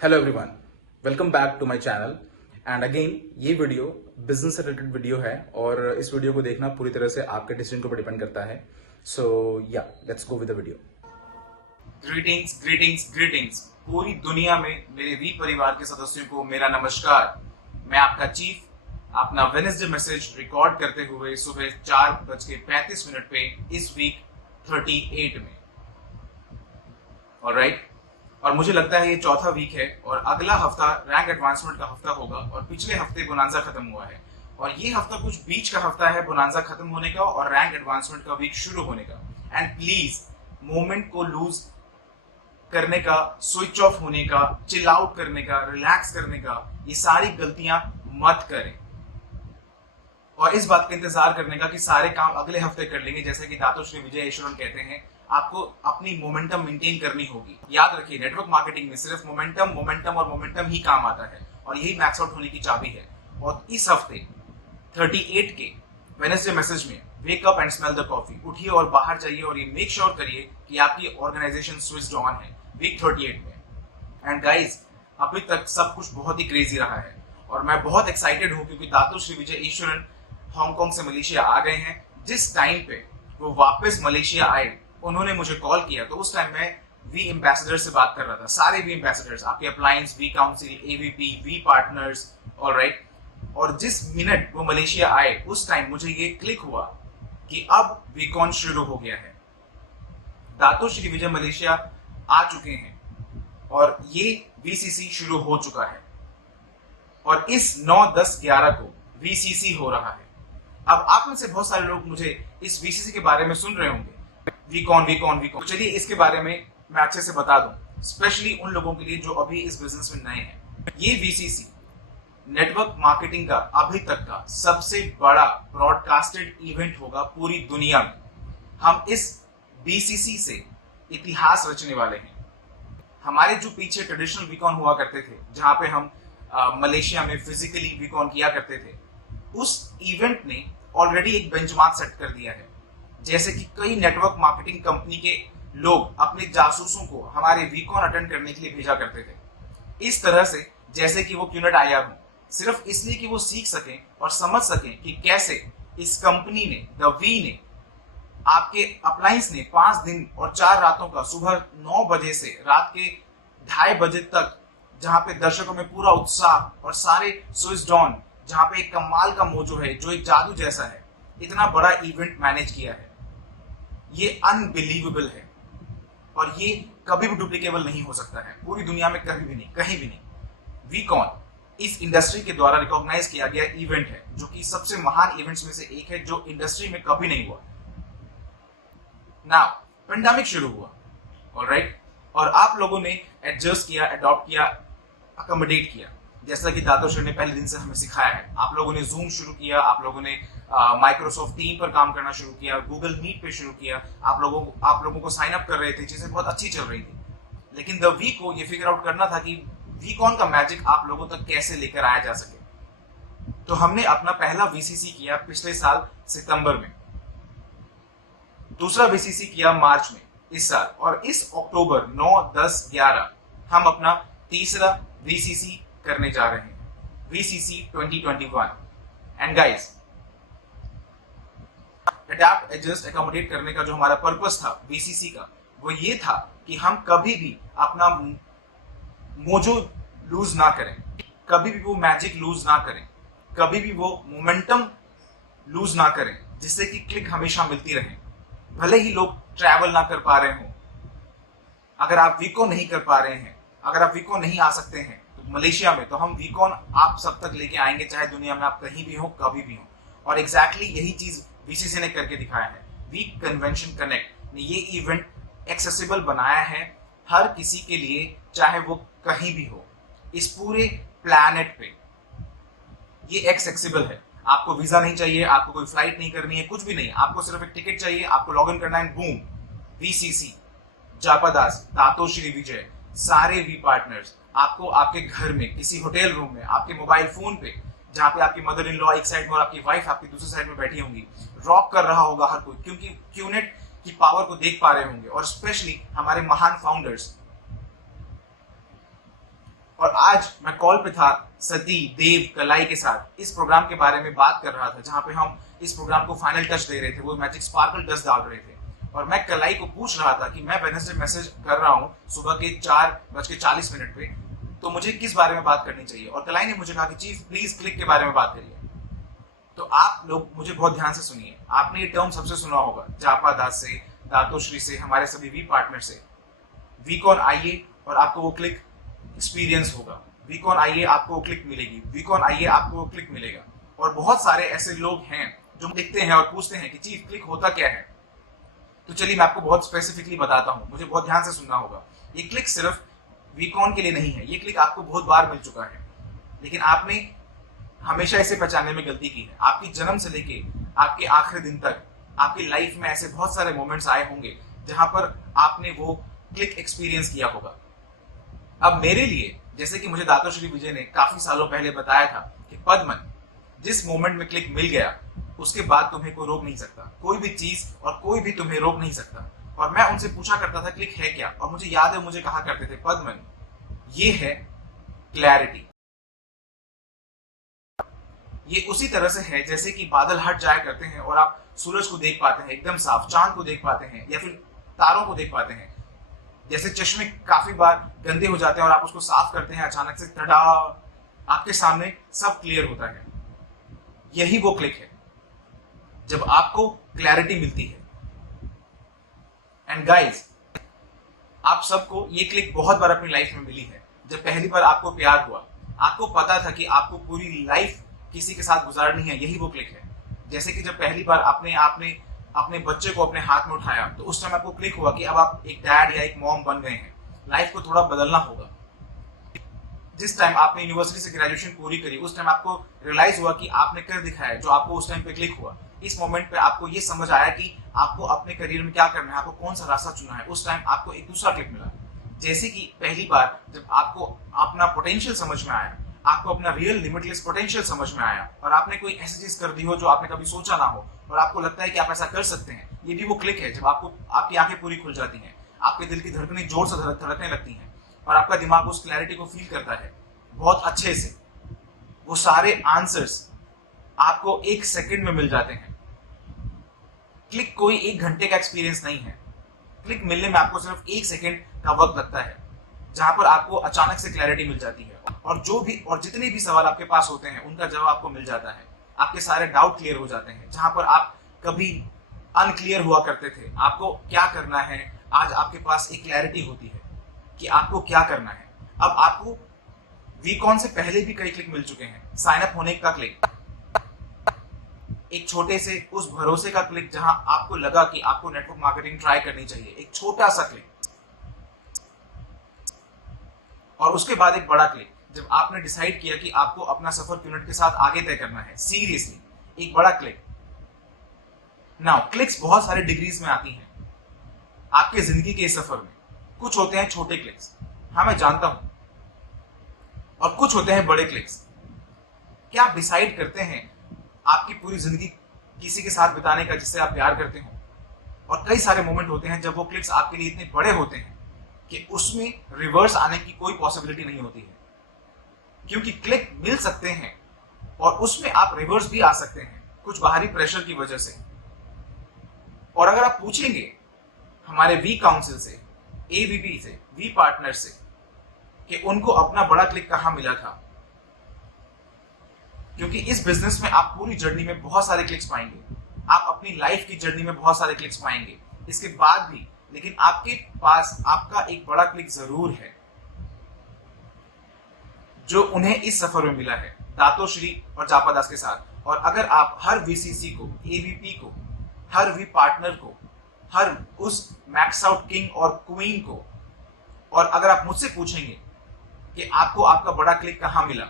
Hello everyone, welcome back to my channel. And again ये video business से related video है और इस वीडियो को देखना पूरी तरह से आपके डिसीजन के ऊपर डिपेंड करता है। सो या let's go with the video. Greetings greetings greetings पूरी दुनिया में मेरे वी परिवार के सदस्यों को मेरा नमस्कार। मैं आपका चीफ अपना वेडनेसडे मैसेज रिकॉर्ड करते हुए सुबह 4:35 पे इस वीक 38 में। ऑलराइट, और मुझे लगता है ये चौथा वीक है और अगला हफ्ता रैंक एडवांसमेंट का हफ्ता होगा और पिछले हफ्ते बोनांजा खत्म हुआ है और ये हफ्ता कुछ बीच का हफ्ता है बोनांजा खत्म होने का और रैंक एडवांसमेंट का वीक शुरू होने का। एंड प्लीज मोमेंट को लूज करने का, स्विच ऑफ होने का, चिल आउट करने का, रिलैक्स करने का, ये सारी गलतियां मत करें और इस बात का इंतजार करने का कि सारे काम अगले हफ्ते कर लेंगे। जैसे कि दातो श्री विजय ईश्वरन कहते हैं, आपको अपनी मोमेंटम मेंटेन करनी होगी। याद रखिए, नेटवर्क मार्केटिंग में सिर्फ मोमेंटम मोमेंटम और मोमेंटम ही काम आता है और यही मैक्स आउट होने की चाबी है। और इस हफ्ते 38 के वेडनेसडे मैसेज में wake up and smell the coffee, उठिए और बाहर जाइए और ये मेक श्योर करिए कि आपकी ऑर्गेनाइजेशन स्विच्ड ऑन है वीक 38 में। एंड गाइज, अभी तक सब कुछ बहुत ही क्रेजी रहा है और मैं बहुत एक्साइटेड हूँ क्योंकि दातो श्री विजय ईश्वरन हांगकांग से मलेशिया आ गए हैं। जिस टाइम पे वो वापस मलेशिया आए, उन्होंने मुझे कॉल किया तो उस टाइम मैं वी एम्बेसडर से बात कर रहा था। सारे वी एम्बेसडर्स, आपके appliance, V council, AVP, V partners, alright. और जिस मिनट वो मलेशिया आए उस टाइम मुझे ये क्लिक हुआ कि अब वीकॉन शुरू हो गया है। दातो श्री विजय मलेशिया आ चुके हैं और ये वीसीसी शुरू हो चुका है और इस 9, 10, 11 को वीसीसी हो रहा है। अब आप में से बहुत सारे लोग मुझे इस वीसीसी के बारे में सुन रहे होंगे, वीकॉन वीकॉन वीकॉन। चलिए इसके बारे में मैं अच्छे से बता दूं, स्पेशली उन लोगों के लिए जो अभी इस बिजनेस में नए हैं। ये वीसीसी नेटवर्क मार्केटिंग का अभी तक का सबसे बड़ा ब्रॉडकास्टेड इवेंट होगा पूरी दुनिया में। हम इस बीसीसी से इतिहास रचने वाले हैं। हमारे जो पीछे ट्रेडिशनल वीकॉन हुआ करते थे, जहां पे हम मलेशिया में फिजिकली वीकॉन किया करते थे, उस इवेंट ने ऑलरेडी एक बेंचमार्क सेट कर दिया है। जैसे कि कई नेटवर्क मार्केटिंग कंपनी के लोग अपने जासूसों को हमारे वीकॉन अटेंड करने के लिए भेजा करते थे। इस तरह से जैसे कि वो क्यूनेट आया हो, सिर्फ इसलिए कि वो सीख सकें और समझ सकें कि कैसे इस कंपनी ने, द वी ने, आपके अप्लायंस ने 5 दिन और 4 रातों का सुबह 9 बजे से रात के 2:30 बजे तक, जहां पे दर्शकों में पूरा उत्साह और सारे स्विच्ड ऑन, जहां पे एक कमाल का मोजो है जो एक जादू जैसा है, इतना बड़ा इवेंट मैनेज किया है। ये अनबिलीवेबल है और ये कभी भी डुप्लीकेबल नहीं हो सकता है पूरी दुनिया में, कभी भी नहीं, कहीं भी नहीं। वीकॉन इस इंडस्ट्री के द्वारा रिकॉग्नाइज किया गया इवेंट है जो कि सबसे महान इवेंट्स में से एक है जो इंडस्ट्री में कभी नहीं हुआ। नाउ पेंडेमिक शुरू हुआ, ऑलराइट, और आप लोगों ने एडजस्ट किया, अडॉप्ट किया, अकोमोडेट किया। जैसा कि दातो श्री ने पहले दिन से हमें सिखाया है, आप लोगों ने जूम शुरू किया, आप लोगों ने माइक्रोसॉफ्ट टीम पर काम करना शुरू किया, गूगल मीट पे शुरू किया, आप लोगों को साइन अप कर रहे थे, चीजें बहुत अच्छी चल रही थी। लेकिन द वी को ये फिगर आउट करना था कि वीकॉन का मैजिक आप लोगों तक कैसे लेकर आया जा सके। तो हमने अपना पहला वीसीसी किया पिछले साल सितंबर में, दूसरा वीसीसी किया मार्च में इस साल, और इस अक्टूबर 9, 10, 11 हम अपना तीसरा वीसीसी करने जा रहे हैं, VCC 2021। And guys, adapt, adjust, accommodate करने का जो हमारा पर्पस था बीसीसी का, वो ये था कि हम कभी भी अपना मोजो लूज ना करें, कभी भी वो मैजिक लूज ना करें, कभी भी वो मोमेंटम लूज ना करें, जिससे कि क्लिक हमेशा मिलती रहे। भले ही लोग ट्रैवल ना कर पा रहे हो, अगर आप वीकॉन नहीं कर पा रहे हैं, अगर आप वीकॉन नहीं आ सकते हैं तो मलेशिया में, तो हम वीकॉन आप सब तक लेके आएंगे, चाहे दुनिया में आप कहीं भी हो, कभी भी हो। और एग्जैक्टली यही चीज वीसीसी ने करके दिखाया है। वीक कन्वेंशन कनेक्ट ने ये इवेंट एक्सेसिबल बनाया है हर किसी के लिए, चाहे वो कहीं भी हो इस पूरे प्लैनेट पे। ये एक्सेसिबल है, आपको वीजा नहीं चाहिए, आपको कोई फ्लाइट नहीं करनी है, कुछ भी नहीं, आपको सिर्फ एक टिकट चाहिए, आपको लॉग इन करना है, बूम, वीसीसी, जापादास, दातो श्री विजय, सारे वी पार्टनर्स आपको आपके घर में, किसी होटल रूम में, आपके मोबाइल फोन पे, जहां पे आपकी मदर इन लॉ एक साइड में और आपकी वाइफ आपकी दूसरी साइड में बैठी होंगी, ड्रॉप कर रहा होगा हर कोई, क्योंकि क्यूनेट की पावर को देख पा रहे होंगे। और स्पेशली हमारे महान फाउंडर्स आज मैं कॉल पे था सती, देव, कलाई के साथ इस प्रोग्राम के बारे में बात कर रहा था, जहां पे हम इस प्रोग्राम को फाइनल टच दे रहे थे, वो मैजिक स्पार्कल टच डाल रहे थे। और मैं कलाई को पूछ रहा था कि मैं वेडनेसडे मैसेज कर रहा हूँ सुबह के 4:40 पे, तो मुझे किस बारे में बात करनी चाहिए। और कलाई ने मुझे कहा कि चीफ प्लीज क्लिक के बारे में बात करिए। तो आप लोग मुझे बहुत ध्यान से सुनिए, आपने ये टर्म सबसे सुना होगा जापा दास से, दातोश्री से, हमारे सभी वी पार्टनर से। वीकॉन आइए और आपको वो क्लिक एक्सपीरियंस होगा, वीकॉन आइए आपको वो क्लिक मिलेगी, वीकॉन आइए आपको वो क्लिक मिलेगा। और बहुत सारे ऐसे लोग हैं जो लिखते हैं और पूछते हैं कि चीफ क्लिक होता क्या है। तो चलिए मैं आपको बहुत स्पेसिफिकली बताता हूं, मुझे बहुत ध्यान से सुनना होगा। ये क्लिक सिर्फ वीकॉन के लिए नहीं है, ये क्लिक आपको बहुत बार मिल चुका है, लेकिन आपने हमेशा इसे पहचानने में गलती की है। आपकी जन्म से लेके आपके आखिरी दिन तक आपकी लाइफ में ऐसे बहुत सारे मोमेंट्स आए होंगे जहां पर आपने वो क्लिक एक्सपीरियंस किया होगा। अब मेरे लिए, जैसे कि मुझे दातोश्री विजय ने काफी सालों पहले बताया था कि पद्मन, जिस मोमेंट में क्लिक मिल गया उसके बाद तुम्हें कोई रोक नहीं सकता, कोई भी चीज और कोई भी तुम्हें रोक नहीं सकता। और मैं उनसे पूछा करता था क्लिक है क्या, और मुझे याद है मुझे कहा करते थे पद्मन ये है क्लैरिटी। ये उसी तरह से है जैसे कि बादल हट जाया करते हैं और आप सूरज को देख पाते हैं एकदम साफ, चांद को देख पाते हैं या फिर तारों को देख पाते हैं। जैसे चश्मे काफी बार गंदे हो जाते हैं और आप उसको साफ करते हैं, अचानक से टडा, आपके सामने सब क्लियर होता है। यही वो क्लिक है जब आपको क्लैरिटी मिलती है। एंड गाइस, आप सबको ये क्लिक बहुत बार अपनी लाइफ में मिली है। जब पहली बार आपको प्यार हुआ, आपको पता था कि आपको पूरी लाइफ किसी के साथ गुजारनी है, यही वो क्लिक है। जैसे कि जब पहली बार आपने अपने बच्चे को अपने हाथ में उठाया, तो उस टाइम आपको क्लिक हुआ कि अब आप एक डैड या एक मॉम बन गए हैं, लाइफ को थोड़ा बदलना होगा। जिस टाइम आपने यूनिवर्सिटी से ग्रेजुएशन पूरी करी, उस टाइम आपको रियलाइज हुआ कि आपने कर दिखाया जो आपको उस टाइम पे क्लिक हुआ। इस मोमेंट पे आपको ये समझ आया कि आपको अपने करियर में क्या करना है, आपको कौन सा रास्ता चुना है। उस टाइम आपको एक दूसरा क्लिक मिला। जैसे कि पहली बार जब आपको अपना पोटेंशियल समझ में आया, आपको अपना रियल लिमिटलेस पोटेंशियल समझ में आया, और आपने कोई ऐसी चीज कर दी हो जो आपने कभी सोचा ना हो, और आपको लगता है कि आप ऐसा कर सकते हैं, ये भी वो क्लिक है जब आपको आपकी आंखें पूरी खुल जाती हैं, आपके दिल की धड़कनें जोर से धड़कने लगती हैं, और आपका दिमाग उस क्लैरिटी को फील करता है बहुत अच्छे से। वो सारे आंसर्स आपको 1 सेकंड में मिल जाते हैं। क्लिक कोई 1 घंटे का एक्सपीरियंस नहीं है। क्लिक मिलने में आपको सिर्फ 1 सेकंड का वक्त लगता है, जहां पर आपको अचानक से क्लैरिटी मिल जाती है, और जितने भी सवाल आपके पास होते हैं उनका जवाब आपको मिल जाता है। आपके सारे डाउट क्लियर हो जाते हैं। जहां पर आप कभी अनक्लियर हुआ करते थे, आपको क्या करना है, आज आपके पास एक क्लैरिटी होती है कि आपको क्या करना है। अब आपको वीकॉन से पहले भी कई क्लिक मिल चुके हैं। साइन अप होने का क्लिक, एक छोटे से उस भरोसे का क्लिक जहां आपको लगा कि आपको नेटवर्क मार्केटिंग ट्राई करनी चाहिए, एक छोटा सा क्लिक, और उसके बाद एक बड़ा क्लिक जब आपने डिसाइड किया कि आपको अपना सफर यूनिट के साथ आगे तय करना है, सीरियसली, एक बड़ा क्लिक। नाउ क्लिक्स बहुत सारे डिग्रीज में आती हैं आपके जिंदगी के इस सफर में। कुछ होते हैं छोटे क्लिक्स, हाँ मैं जानता हूं, और कुछ होते हैं बड़े क्लिक्स। क्या आप डिसाइड करते हैं आपकी पूरी जिंदगी किसी के साथ बिताने का जिससे आप प्यार करते हो, और कई सारे मोमेंट होते हैं जब वो क्लिक्स आपके लिए इतने बड़े होते हैं कि उसमें रिवर्स आने की कोई पॉसिबिलिटी नहीं होती है, क्योंकि क्लिक मिल सकते हैं और उसमें आप रिवर्स भी आ सकते हैं कुछ बाहरी प्रेशर की वजह से। और अगर आप पूछेंगे हमारे वी काउंसिल से, एवीपी से, वी पार्टनर से कि उनको अपना बड़ा क्लिक कहां मिला था, क्योंकि इस बिजनेस में आप पूरी जर्नी में बहुत सारे क्लिक्स पाएंगे, आप अपनी लाइफ की जर्नी में बहुत सारे क्लिक्स पाएंगे इसके बाद भी, लेकिन आपके पास आपका एक बड़ा क्लिक जरूर है जो उन्हें इस सफर में मिला है दातोश्री और जापा दास के साथ। और अगर आप हर वीसीसी को, एवीपी को, हर वी पार्टनर को, हर उस मैक्स आउट किंग और क्वीन को, और अगर आप मुझसे पूछेंगे कि आपको आपका बड़ा क्लिक कहां मिला,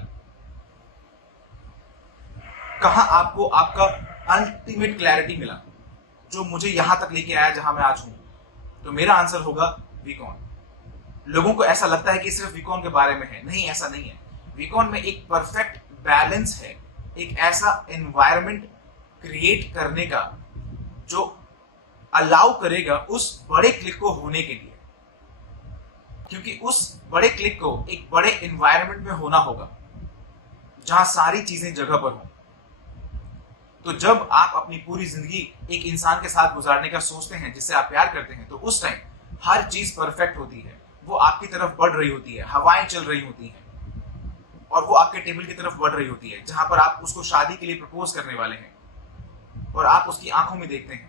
कहां आपको आपका अल्टीमेट क्लैरिटी मिला जो मुझे यहां तक लेके आया जहां मैं आज हूं, तो मेरा आंसर होगा वीकॉन। लोगों को ऐसा लगता है कि सिर्फ वीकॉन के बारे में है, नहीं, ऐसा नहीं है। वीकॉन में एक परफेक्ट बैलेंस है, एक ऐसा एनवायरनमेंट क्रिएट करने का जो अलाउ करेगा उस बड़े क्लिक को होने के लिए। क्योंकि उस बड़े क्लिक को एक बड़े एनवायरनमेंट में होना होगा जहां सारी चीजें जगह पर हो। तो जब आप अपनी पूरी जिंदगी एक इंसान के साथ गुजारने का सोचते हैं जिससे आप प्यार करते हैं, तो उस टाइम हर चीज परफेक्ट होती है, वो आपकी तरफ बढ़ रही होती है, हवाएं चल रही होती हैं और वो आपके टेबल की तरफ बढ़ रही होती है जहां पर आप उसको शादी के लिए प्रपोज करने वाले हैं और आप उसकी आंखों में देखते हैं।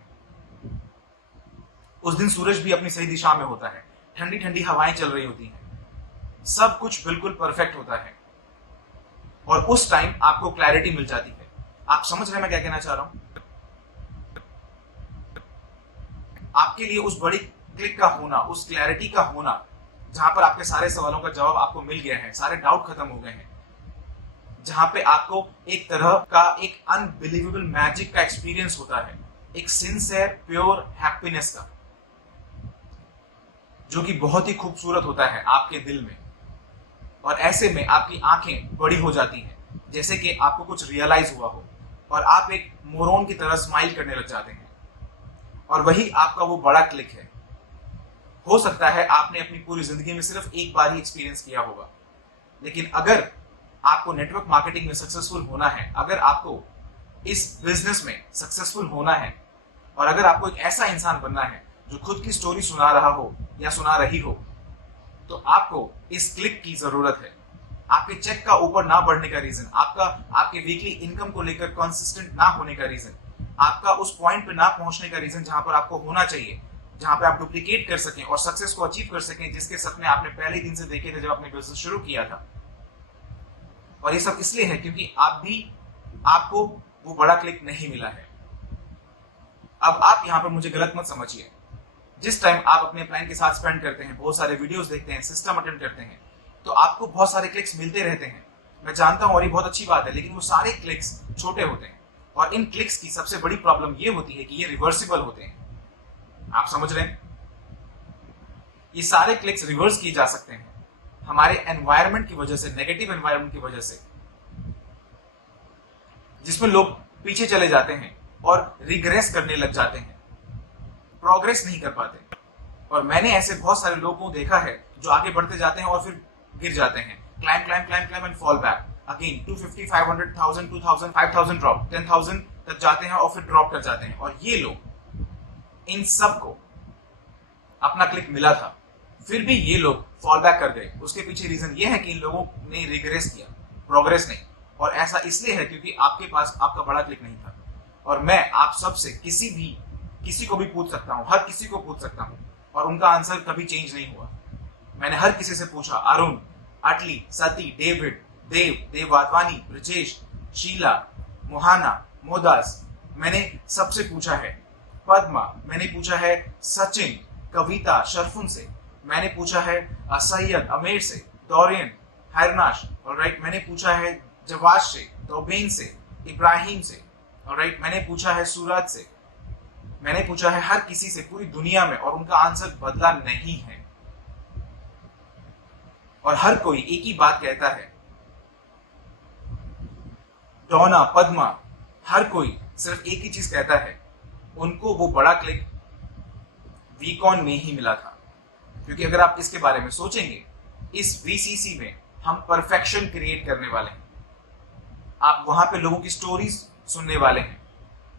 उस दिन सूरज भी अपनी सही दिशा में होता है, ठंडी ठंडी हवाएं चल रही होती हैं, सब कुछ बिल्कुल परफेक्ट होता है और उस टाइम आपको क्लैरिटी मिल जाती है। आप समझ रहे हैं मैं क्या कहना चाह रहा हूं? आपके लिए उस बड़ी क्लिक का होना, उस क्लैरिटी का होना जहां पर आपके सारे सवालों का जवाब आपको मिल गया है, सारे डाउट खत्म हो गए हैं, जहां पे आपको एक तरह का एक अनबिलीवेबल मैजिक का एक्सपीरियंस होता है, एक सिंसियर प्योर हैप्पीनेस का, जो कि बहुत ही खूबसूरत होता है आपके दिल में। और ऐसे में आपकी आंखें बड़ी हो जाती हैं, जैसे कि आपको कुछ रियलाइज हुआ हो और आप एक मोरोन की तरह स्माइल करने लग जाते हैं। और वही आपका वो बड़ा क्लिक है। हो सकता है आपने अपनी पूरी जिंदगी में सिर्फ एक बार ही एक्सपीरियंस किया होगा, लेकिन अगर आपको नेटवर्क मार्केटिंग में सक्सेसफुल होना है, अगर आपको इस बिजनेस में सक्सेसफुल होना है और अगर आपको एक ऐसा इंसान बनना है जो खुद की स्टोरी सुना रहा हो या सुना रही हो, तो आपको इस क्लिक की जरूरत है। आपके चेक का ऊपर ना बढ़ने का रीजन, आपके वीकली इनकम को लेकर कंसिस्टेंट ना होने का रीजन, आपका उस पॉइंट पे ना पहुंचने का रीजन जहां पर आपको होना चाहिए, जहां पे आप डुप्लीकेट कर सकें और सक्सेस को अचीव कर सकें, जिसके सपने आपने पहले दिन से देखे थे जब आपने बिजनेस शुरू किया था। और ये सब इसलिए है क्योंकि आपको वो बड़ा क्लिक नहीं मिला है। अब आप यहां पर मुझे गलत मत समझिए। जिस टाइम आप अपने प्लान के साथ स्पेंड करते हैं, बहुत सारे वीडियोस देखते हैं, सिस्टम अटेंड करते हैं, तो आपको बहुत सारे क्लिक्स मिलते रहते हैं। मैं जानता हूं और ये बहुत अच्छी बात है, लेकिन वो सारे क्लिक्स छोटे होते हैं और इन क्लिक्स की सबसे बड़ी प्रॉब्लम ये होती है कि ये रिवर्सिबल होते हैं। आप समझ रहे हैं? ये सारे क्लिक्स रिवर्स किए जा सकते हैं हमारे एनवायरनमेंट की वजह से, नेगेटिव एनवायरनमेंट की वजह से, जिसमें लोग पीछे चले जाते हैं और रिग्रेस करने लग जाते हैं, प्रोग्रेस नहीं कर पाते। और मैंने ऐसे बहुत सारे लोगों को देखा है जो आगे बढ़ते जाते हैं और फिर गिर जाते हैं, climb climb climb climb and fall back again, 250, 500, 1000, 2000, 5000 drop, 10,000 तक जाते हैं और फिर ड्रॉप कर जाते हैं। और ये लोग, इन सब को अपना क्लिक मिला था, फिर भी ये लोग फॉल बैक कर गए। उसके पीछे रीजन ये है कि इन लोगों ने रिग्रेस किया, प्रोग्रेस नहीं। और ऐसा इसलिए है क्योंकि आपके पास आपका बड़ा क्लिक नहीं था। और मैं आप सबसे किसी को भी पूछ सकता हूं, हर किसी को पूछ सकता हूं, और उनका आंसर कभी चेंज नहीं हुआ। मैंने हर किसी से पूछा, अरुण, अटली, सती, डेविड, देव वाधवानी, ब्रजेश, शीला, मोहाना, मोदास, मैंने सबसे पूछा है। पद्मा, मैंने पूछा है सचिन, कविता, शरफुन से, मैंने पूछा है सैयद, अमेर से, डोरियन, हरनाश, ऑलराइट, मैंने पूछा है जवाज से, तोबेन से, इब्राहिम से, ऑलराइट, मैंने पूछा है सूरज से, मैंने पूछा है हर किसी से पूरी दुनिया में, और उनका आंसर बदला नहीं है। और हर कोई एक ही बात कहता है, डोना, पद्मा, हर कोई सिर्फ एक ही चीज कहता है, उनको वो बड़ा क्लिक वीकॉन में ही मिला था। क्योंकि अगर आप इसके बारे में सोचेंगे, इस वीसीसी में हम परफेक्शन क्रिएट करने वाले हैं। आप वहां पे लोगों की स्टोरीज सुनने वाले हैं,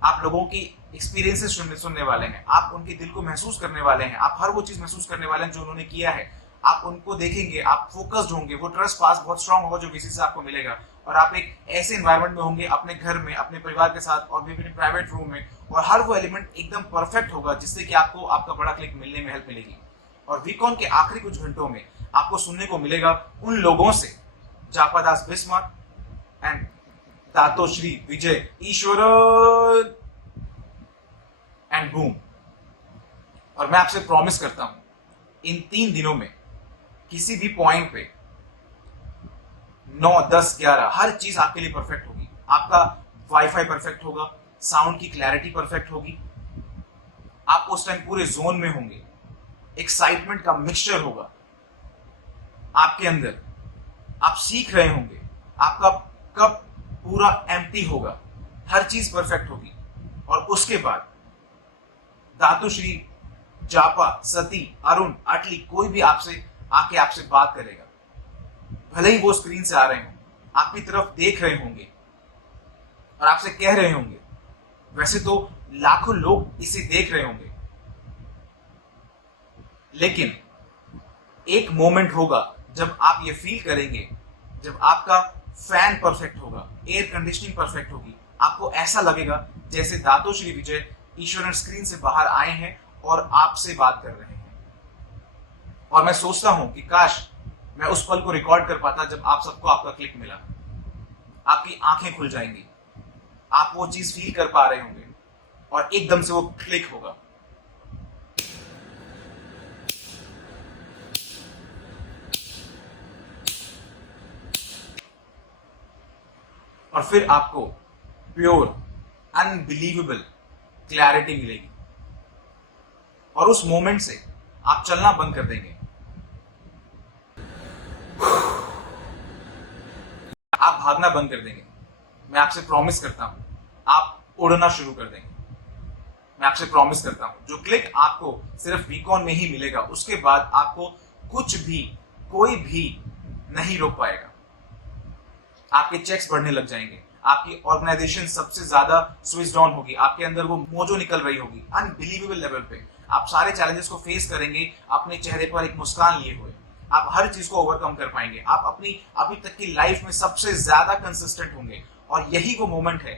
आप लोगों की एक्सपीरियंसेस सुनने वाले हैं, आप उनके दिल को महसूस करने वाले हैं, आप हर वो चीज महसूस करने वाले हैं जो उन्होंने किया है। आप उनको देखेंगे, आप फोकस्ड होंगे, वो ट्रस्ट पास बहुत स्ट्रांग होगा जो वीसीसी से आपको मिलेगा। और आप एक ऐसे एनवायरनमेंट में होंगे, अपने घर में, अपने परिवार के साथ और भी अपने प्राइवेट रूम में, और हर वो एलिमेंट एकदम परफेक्ट होगा जिससे कि आपको आपका बड़ा क्लिक मिलने में हेल्प मिलेगी। और वीकॉन के आखिरी कुछ घंटों में आपको सुनने को मिलेगा उन लोगों से, जापादास बिस्मार्क एंड दातोश्री विजय ईश्वर एंड बूम। और मैं आपसे प्रॉमिस करता हूं, इन 3 दिनों में किसी भी पॉइंट पे 9, 10, 11 हर चीज आपके लिए परफेक्ट होगी। आपका वाईफाई परफेक्ट होगा, साउंड की क्लैरिटी परफेक्ट होगी, आप उस टाइम पूरे जोन में होंगे, एक्साइटमेंट का मिक्सचर होगा आपके अंदर, आप सीख रहे होंगे, आपका कप पूरा एम्प्टी होगा, हर चीज परफेक्ट होगी। और उसके बाद दातुश्री, जापा, सती, अरुण, अटली, कोई भी आपसे आके आपसे बात करेगा, भले ही वो स्क्रीन से आ रहे हों, आपकी तरफ देख रहे होंगे और आपसे कह रहे होंगे, वैसे तो लाखों लोग इसे देख रहे होंगे, लेकिन एक मोमेंट होगा जब आप ये फील करेंगे, जब आपका फैन परफेक्ट होगा, एयर कंडीशनिंग परफेक्ट होगी, आपको ऐसा लगेगा जैसे दातोश्री विजय ईश्वरन स्क्रीन से बाहर आए हैं और आपसे बात कर रहे हैं। और मैं सोचता हूं कि काश मैं उस पल को रिकॉर्ड कर पाता जब आप सबको आपका क्लिक मिला। आपकी आंखें खुल जाएंगी, आप वो चीज फील कर पा रहे होंगे और एकदम से वो क्लिक होगा। और फिर आपको प्योर अनबिलीवेबल क्लैरिटी मिलेगी और उस मोमेंट से आप चलना बंद कर देंगे, आप भागना बंद कर देंगे। मैं आपसे प्रॉमिस करता हूं, आप उड़ना शुरू कर देंगे। मैं आपसे प्रॉमिस करता हूं, जो क्लिक आपको सिर्फ वीकॉन में ही मिलेगा, उसके बाद आपको कुछ भी, कोई भी नहीं रोक पाएगा। आपके चेक्स बढ़ने लग जाएंगे, आपकी ऑर्गेनाइजेशन सबसे ज्यादा स्विच ऑन होगी, आपके अंदर वो मोजो निकल रही होगी अनबिलीवेबल लेवल पे। आप सारे चैलेंजेस को फेस करेंगे अपने चेहरे पर एक मुस्कान लिए हुए। आप हर चीज को ओवरकम कर पाएंगे, आप अपनी अभी तक की लाइफ में सबसे ज्यादा कंसिस्टेंट होंगे। और यही वो मोमेंट है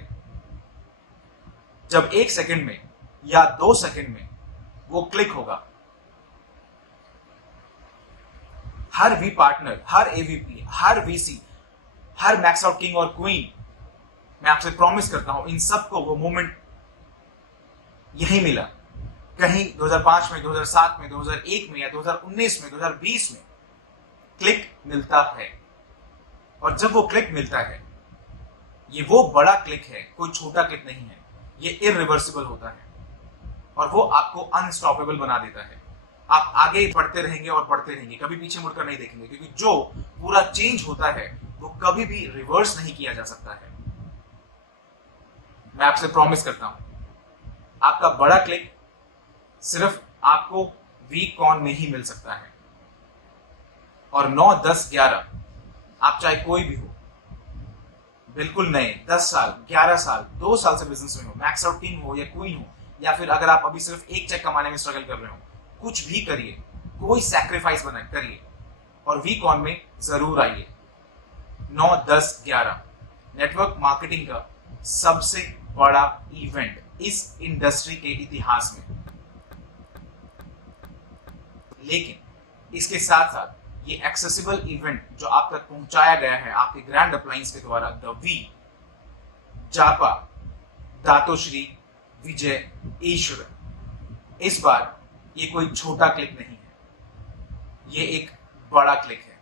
जब 1 सेकंड में या 2 सेकंड में वो क्लिक होगा। हर वी पार्टनर, हर एवीपी, हर वीसी, हर मैक्स आउट किंग और क्वीन, मैं आपसे प्रॉमिस करता हूं, इन सबको वो मोमेंट यही मिला। कहीं 2005 में, 2007 में, 2001 में या 2019 में, 2020 में क्लिक मिलता है। और जब वो क्लिक मिलता है, ये वो बड़ा क्लिक है, कोई छोटा क्लिक नहीं है। ये इररिवर्सिबल होता है और वो आपको अनस्टॉपेबल बना देता है। आप आगे बढ़ते रहेंगे और बढ़ते रहेंगे, कभी पीछे मुड़कर नहीं देखेंगे, क्योंकि जो पूरा चेंज होता है वो कभी भी रिवर्स नहीं किया जा सकता है। मैं आपसे प्रॉमिस करता हूं, आपका बड़ा क्लिक सिर्फ आपको वीकॉन में ही मिल सकता है। और 9, 10, 11 आप चाहे कोई भी हो, बिल्कुल नए, 10 साल, 11 साल, 2 साल से बिजनेस में हो, मैक्स आउट किंग हो या क्वीन हो, या फिर अगर आप अभी सिर्फ एक चेक कमाने में स्ट्रगल कर रहे हो, कुछ भी करिए, कोई सैक्रिफाइस बना करिए और वीकॉन में जरूर आइए। 9, 10, 11 नेटवर्क मार्केटिंग का सबसे बड़ा इवेंट इस इंडस्ट्री के इतिहास में। लेकिन इसके साथ साथ ये एक्सेसिबल इवेंट जो आप तक पहुंचाया गया है आपके ग्रैंड अप्लायंस के द्वारा, द वी, जापा, दातोश्री विजय ईश्वर, इस बार ये कोई छोटा क्लिक नहीं है, ये एक बड़ा क्लिक है।